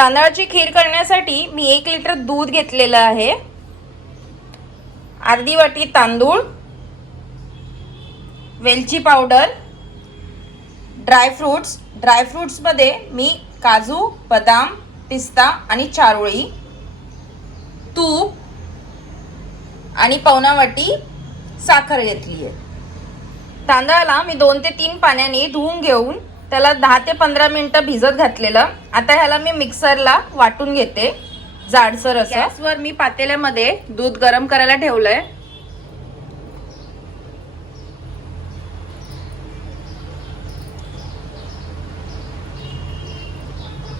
तांदळाची खीर करण्यासाठी मी एक लिटर दूध घेतलेलं आहे. अर्धी वाटी तांदूळ वेलची पावडर ड्रायफ्रूट्स ड्रायफ्रूट्समध्ये मी काजू बदाम पिस्ता आणि चारोळी तूप आणि पावणा वाटी साखर घेतली आहे. तांदळाला मी दोन ते तीन पाण्याने धुवून घेऊन त्याला दहा ते पंधरा मिनटं भिजत घातलेलं. आता ह्याला मी मिक्सरला वाटून घेते जाडसर असं. गॅसवर मी पातेल्यामध्ये दूध गरम करायला ठेवलंय.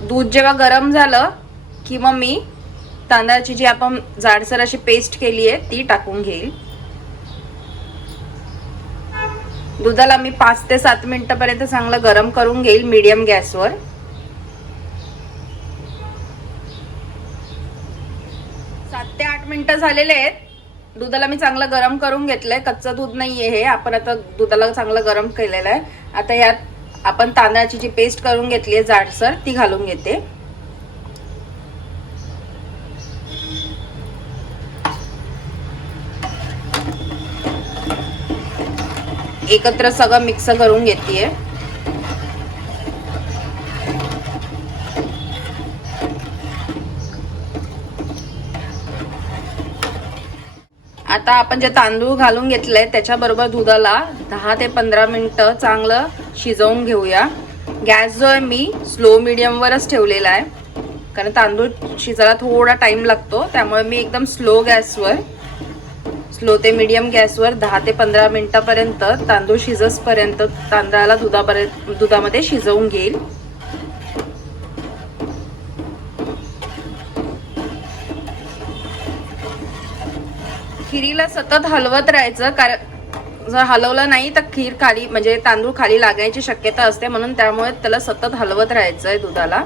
दूध जेव्हा गरम झालं की मग मी तांदळाची जी आपण जाडसर अशी पेस्ट केली आहे ती टाकून घेईल. दुधाला मी पाच ते सात मिनिटापर्यंत चांगलं गरम करून घेईल मीडियम गॅसवर. सात ते आठ मिनिटं झालेले आहेत. दुधाला मी चांगलं गरम करून घेतलंय. कच्चं दूध नाहीये हे. आपण आता दुधाला चांगलं गरम केलेलं आहे. आता यात आपण तांदळाची जी पेस्ट करून घेतली आहे जाडसर ती घालून घेते. एकत्र सगळं मिक्स करून घेते आता आपण जे तांदूळ घालून घेतले त्याच्याबरोबर दुधाला दहा ते पंधरा मिनिटं चांगलं शिजवून घेऊया. गॅस जो आहे मी स्लो मिडियमवरच ठेवलेला आहे. कारण तांदूळ शिजायला थोडा टाईम लागतो त्यामुळे मी एकदम स्लो गॅसवर स्लो ते मीडियम गॅसवर दहा ते पंधरा मिनिटापर्यंत तांदूळ शिजसपर्यंत तांदळाला दुधापर्यंत दुधामध्ये शिजवून घेईल. खिरीला सतत हलवत राहायचं कारण जर हलवलं नाही तर खीर खाली म्हणजे तांदूळ खाली लागायची शक्यता असते म्हणून त्यामुळे त्याला सतत हलवत राहायचं आहे दुधाला.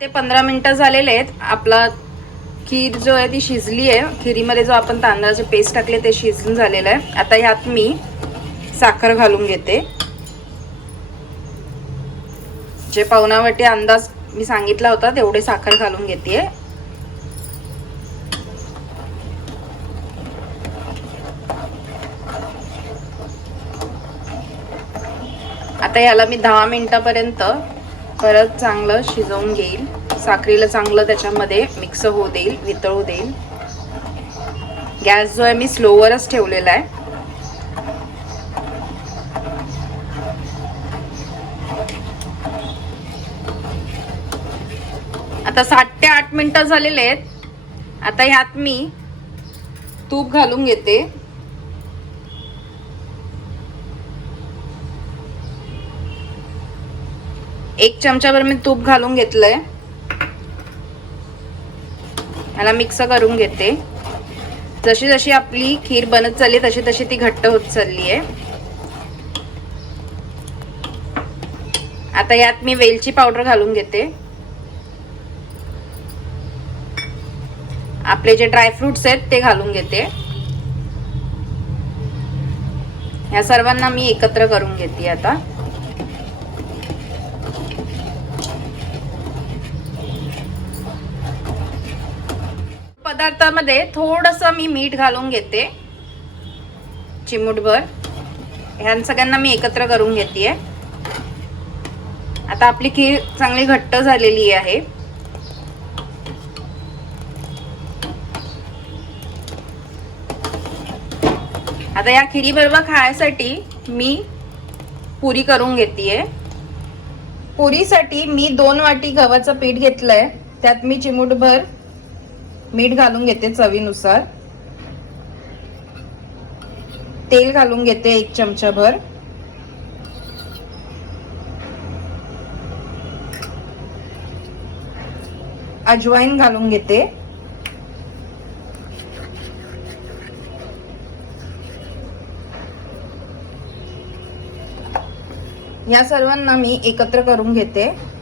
ते पंधरा मिनिटं झालेले आहेत. आपला खीर जो आहे ती शिजली आहे खिरीमध्ये जो आपण तांदळाचे पेस्ट टाकले ते शिजून झालेलं आहे. आता ह्यात मी साखर घालून घेते. जे पावनावटी अंदाज मी सांगितला होता तेवढे साखर घालून घेते आता याला मी दहा मिनटापर्यंत परत चांगलं शिजवून घेईल. साखरेला चांगलं त्याच्यामध्ये मिक्स होऊ देईल वितळू देईल. गॅस जो आहे मी स्लोवरच ठेवलेला आहे. आता सात ते आठ मिनिटं झालेले आहेत. आता ह्यात मी तूप घालून घेते. एक चमचाभर मी तूप घालून घेतलंय. याला मिक्स करून घेते. जशी जशी आपली खीर बनत चालली तशी तशी ती घट्ट होत चालली आहे आता यात मी वेलची पावडर घालून घेते. आपले जे ड्रायफ्रुट्स आहेत ते घालून घेते. या सर्वांना मी एकत्र करून घेते आता. पदार्थामध्ये थोडस मी मीठ घालून घेते. चिमूटभर. ह्या सगळ्यांना मी एकत्र करून घेते आता आपली खीर चांगली घट्ट झालेली आहे. आता या खिरी बरोबर खाण्यासाठी मी पुरी करून घेते पुरीसाठी मी दोन वाटी गव्हाचं पीठ घेतलंय. त्यात मी चिमूटभर मीठ घालून घेते चवीनुसार. तेल घालून घेते एक चमचाभर. अजवाईन घालून घेते. या सर्वांना मी एकत्र करून घेते.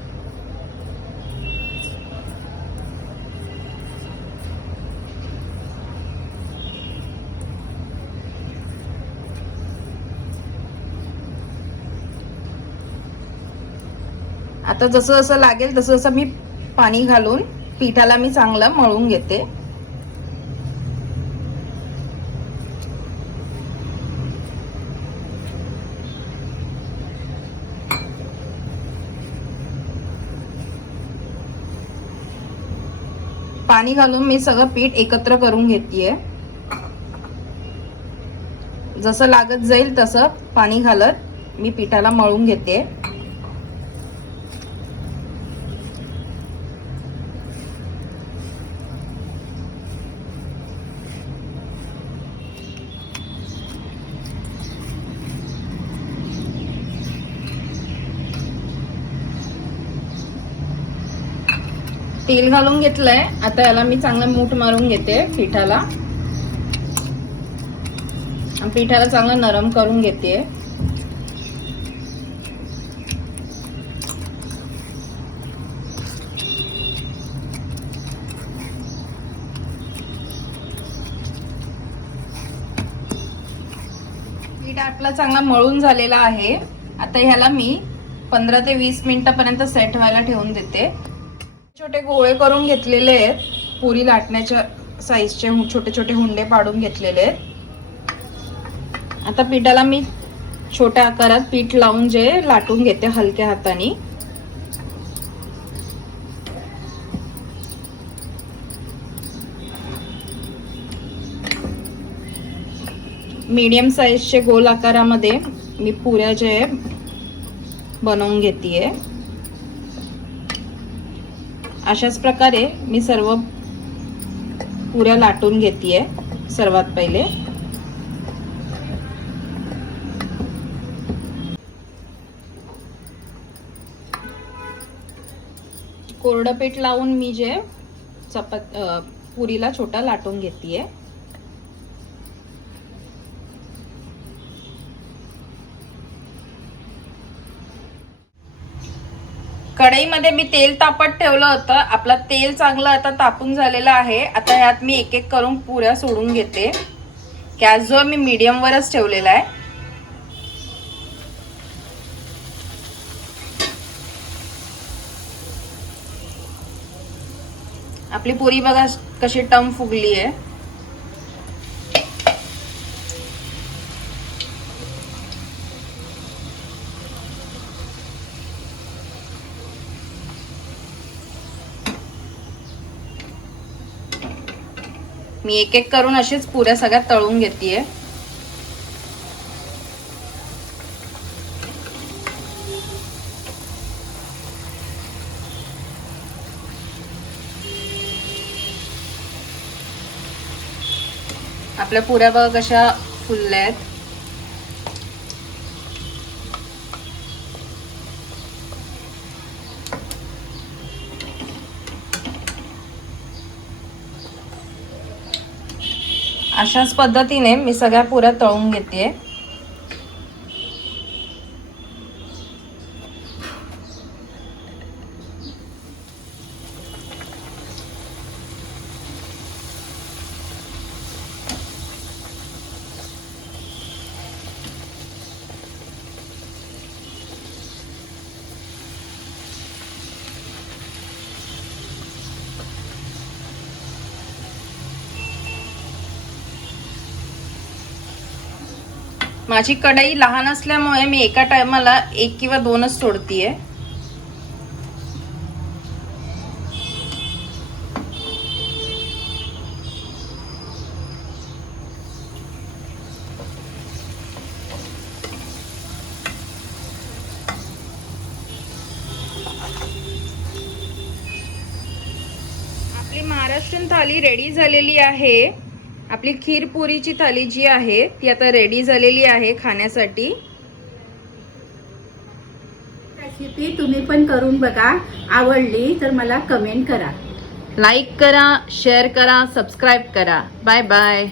आता जसं जसं लागेल तसं जसं मी पाणी घालून पिठाला मी चांगलं मळून घेते. पाणी घालून मी सगळं पीठ एकत्र करून घेतेय. जसं लागत जाईल तसं पाणी घालत मी पिठाला मळून घेते. तेल घालून घेतलंय. आता याला मी चांगलं मूठ मारून घेते पिठाला. पिठाला चांगलं नरम करून घेते. पीठ आपला चांगला मळून झालेला आहे. आता ह्याला मी पंधरा ते वीस मिनिटापर्यंत सेट व्हायला ठेवून देते. छोटे गोळे करून घेतलेले आहेत. पुरी लाटण्याच्या साईजचे छोटे छोटे हुंडे पाडून घेतलेले आहेत. आता पिठाला मी छोट्या आकारात पीठ लावून जे लाटून घेते हलक्या हाताने. मीडियम साईजचे गोल आकारामध्ये मी पुऱ्या जे बनवून घेते अशाच प्रकारे मी सर्व पुऱ्या लाटून घेते सर्वात पहिले. कोरडं पीठ लावून मी जे चपात पुरीला छोटा लाटून घेते कढईमध्ये मी तेल तापत ठेवलं होतं. आपलं तेल चांगलं आता तापून झालेलं आहे. आता ह्यात मी एक एक करून पुऱ्या सोडून घेते. गॅस जो मी मीडियमवरच ठेवलेला आहे. आपली पुरी बघा कशी टम फुगली आहे मी एक एक करून अशीच पुऱ्या सगळ्या तळून घेते आपल्या पुऱ्या बघा कशा फुलल्या आहेत अशाच पद्धतीने मी सगळ्या पुऱ्या तळून घेते माझी कढई लहान असल्यामुळे मी एका टायमाला एक किंवा दोनच सोडतीये. आपली महाराष्ट्रीयन थाली रेडी झालेली आहे. आपली खीर पुरीची थाली जी आहे ती आता रेडी झालेली आहे खाण्यासाठी. रेसिपी तुम्ही पण करून बघा. आवडली तर मला कमेंट करा. लाईक करा शेअर करा सबस्क्राईब करा. Bye bye